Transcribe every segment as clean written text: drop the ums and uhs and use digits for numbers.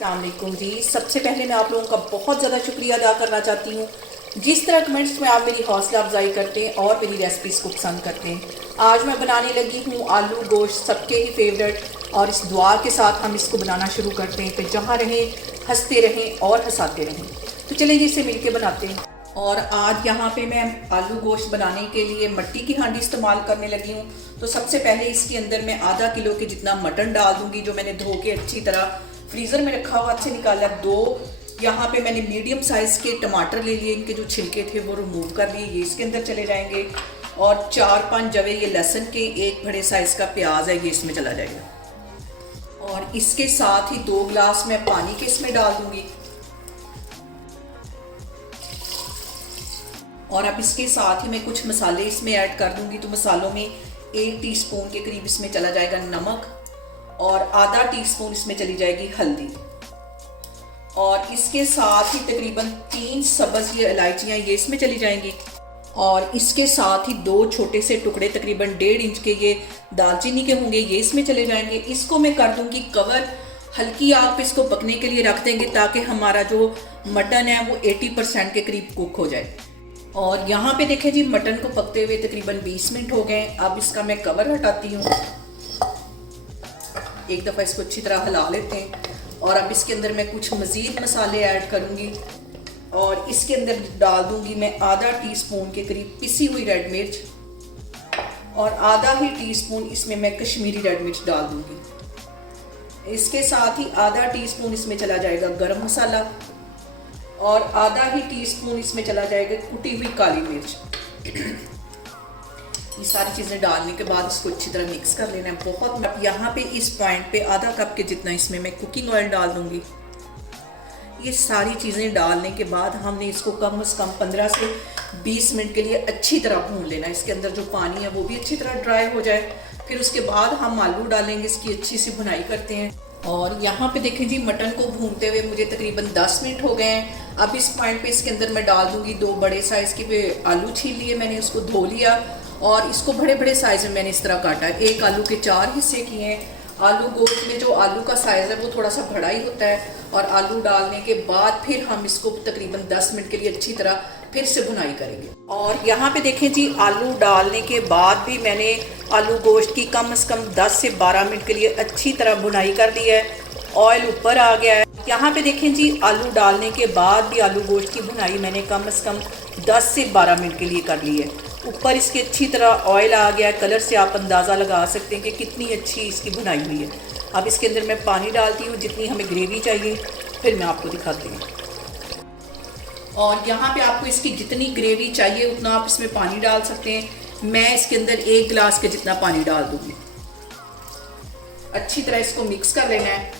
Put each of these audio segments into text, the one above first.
अस्सलामुअलैकुम जी। सबसे पहले मैं आप लोगों का बहुत ज़्यादा शुक्रिया अदा करना चाहती हूँ जिस तरह कमेंट्स में आप मेरी हौसला अफजाई करते हैं और मेरी रेसिपीज़ को पसंद करते हैं। आज मैं बनाने लगी हूँ आलू गोश्त, सबके ही फेवरेट, और इस दुआ के साथ हम इसको बनाना शुरू करते हैं कि जहाँ रहें हंसते रहें और हंसाते रहें। तो चलिए जी इसे मिलके बनाते हैं। और आज यहाँ पे मैं आलू गोश्त बनाने के लिए मट्टी की हांडी इस्तेमाल करने लगी हूँ। तो सबसे पहले इसके अंदर मैं आधा किलो के जितना मटन डाल दूँगी, जो मैंने धो के अच्छी तरह फ्रीज़र में रखा हुआ से निकाला। दो यहाँ पे मैंने मीडियम साइज़ के टमाटर ले लिए, इनके जो छिलके थे वो रिमूव कर लिए, ये इसके अंदर चले जाएंगे। और 4-5 जवे ये लहसुन के, एक बड़े साइज़ का प्याज है, ये इसमें चला जाएगा। और इसके साथ ही 2 गिलास मैं पानी के इसमें डाल दूंगी। और अब इसके साथ ही मैं कुछ मसाले इसमें ऐड कर दूंगी। तो मसालों में 1 टीस्पून के करीब इसमें चला जाएगा नमक, और आधा टीस्पून इसमें चली जाएगी हल्दी, और इसके साथ ही तकरीबन 3 सब्ज़ ये इलायचियाँ ये इसमें चली जाएंगी। और इसके साथ ही 2 छोटे से टुकड़े तकरीबन 1.5 इंच के ये दालचीनी के होंगे, ये इसमें चले जाएंगे। इसको मैं कर दूंगी कवर, हल्की आग पे इसको पकने के लिए रख देंगे ताकि हमारा जो मटन है वो 80% के करीब कुक हो जाए। और यहाँ पे देखें जी, मटन को पकते हुए तकरीबन 20 मिनट हो गए। अब इसका मैं कवर हटाती हूँ, एक दफ़ा इसको अच्छी तरह हिला लेते हैं। और अब इसके अंदर मैं कुछ मज़ीद मसाले ऐड करूँगी, और इसके अंदर डाल दूँगी मैं आधा टीस्पून के करीब पिसी हुई रेड मिर्च, और आधा ही टीस्पून इसमें मैं कश्मीरी रेड मिर्च डाल दूँगी। इसके साथ ही आधा टीस्पून इसमें चला जाएगा गरम मसाला, और आधा ही टीस्पून इसमें चला जाएगा कुटी हुई काली मिर्च। ये सारी चीज़ें डालने के बाद इसको अच्छी तरह मिक्स कर लेना है बहुत। अब यहाँ पे इस पॉइंट पे आधा कप के जितना इसमें मैं कुकिंग ऑयल डाल दूँगी। ये सारी चीज़ें डालने के बाद हमने इसको कम से कम 15 से 20 मिनट के लिए अच्छी तरह भून लेना है। इसके अंदर जो पानी है वो भी अच्छी तरह ड्राई हो जाए। फिर उसके बाद हम आलू डालेंगे, इसकी अच्छी सी भुनाई करते हैं। और यहाँ पे देखें जी, मटन को भूनते हुए मुझे तकरीबन 10 मिनट हो गए हैं। अब इस पॉइंट पे इसके अंदर मैं डाल दूँगी 2 बड़े साइज़ के आलू छील लिए मैंने, उसको धो लिया, और इसको बड़े बड़े साइज़ में मैंने इस तरह काटा है। एक आलू के 4 हिस्से किए हैं। आलू गोश्त में जो आलू का साइज़ है वो थोड़ा सा बड़ा ही होता है। और आलू डालने के बाद फिर हम इसको तकरीबन 10 मिनट के लिए अच्छी तरह फिर से भुनाई करेंगे। और यहाँ पे देखें जी, आलू डालने के बाद भी मैंने आलू गोश्त की कम से कम 10 से 12 मिनट के लिए अच्छी तरह भुनाई कर दी है। ऑयल ऊपर आ गया है। यहाँ पे देखें जी, आलू डालने के बाद भी आलू गोश्त की भुनाई मैंने कम से कम 10 से 12 मिनट के लिए कर ली है। ऊपर इसके अच्छी तरह ऑयल आ गया है। कलर से आप अंदाज़ा लगा सकते हैं कि कितनी अच्छी इसकी भुनाई हुई है। अब इसके अंदर मैं पानी डालती हूँ जितनी हमें ग्रेवी चाहिए, फिर मैं आपको दिखाती हूँ। और यहाँ पे आपको इसकी जितनी ग्रेवी चाहिए उतना आप इसमें पानी डाल सकते हैं। मैं इसके अंदर 1 गिलास के जितना पानी डाल दूँगी। अच्छी तरह इसको मिक्स कर लेना है,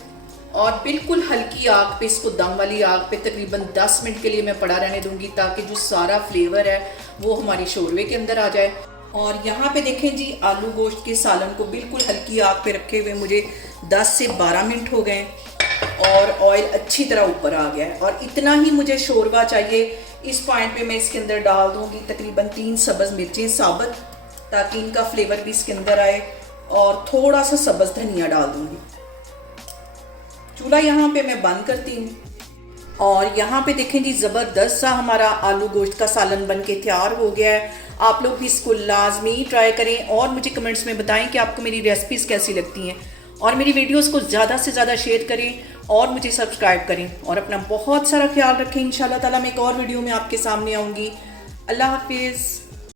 और बिल्कुल हल्की आग पे, इसको दम वाली आग पे तकरीबन 10 मिनट के लिए मैं पड़ा रहने दूंगी, ताकि जो सारा फ्लेवर है वो हमारी शोरवे के अंदर आ जाए। और यहाँ पे देखें जी, आलू गोश्त के सालन को बिल्कुल हल्की आग पे रखे हुए मुझे 10 से 12 मिनट हो गए, और ऑयल अच्छी तरह ऊपर आ गया है। और इतना ही मुझे शोरबा चाहिए। इस पॉइंट पे मैं इसके अंदर डाल दूँगी तकरीबन 3 सब्ज़ मिर्चें साबुत, ताकि इनका फ्लेवर भी इसके अंदर आए, और थोड़ा सा सब्ज़ धनिया डाल दूँगी। चूल्हा यहाँ पे मैं बंद करती हूँ। और यहाँ पे देखें जी, ज़बरदस्त सा हमारा आलू गोश्त का सालन बन के तैयार हो गया है। आप लोग भी इसको लाजमी ट्राई करें, और मुझे कमेंट्स में बताएं कि आपको मेरी रेसिपीज़ कैसी लगती हैं। और मेरी वीडियोस को ज़्यादा से ज़्यादा शेयर करें, और मुझे सब्सक्राइब करें, और अपना बहुत सारा ख्याल रखें। इंशाल्लाह ताला मैं एक और वीडियो में आपके सामने आऊँगी। अल्लाह हाफिज़।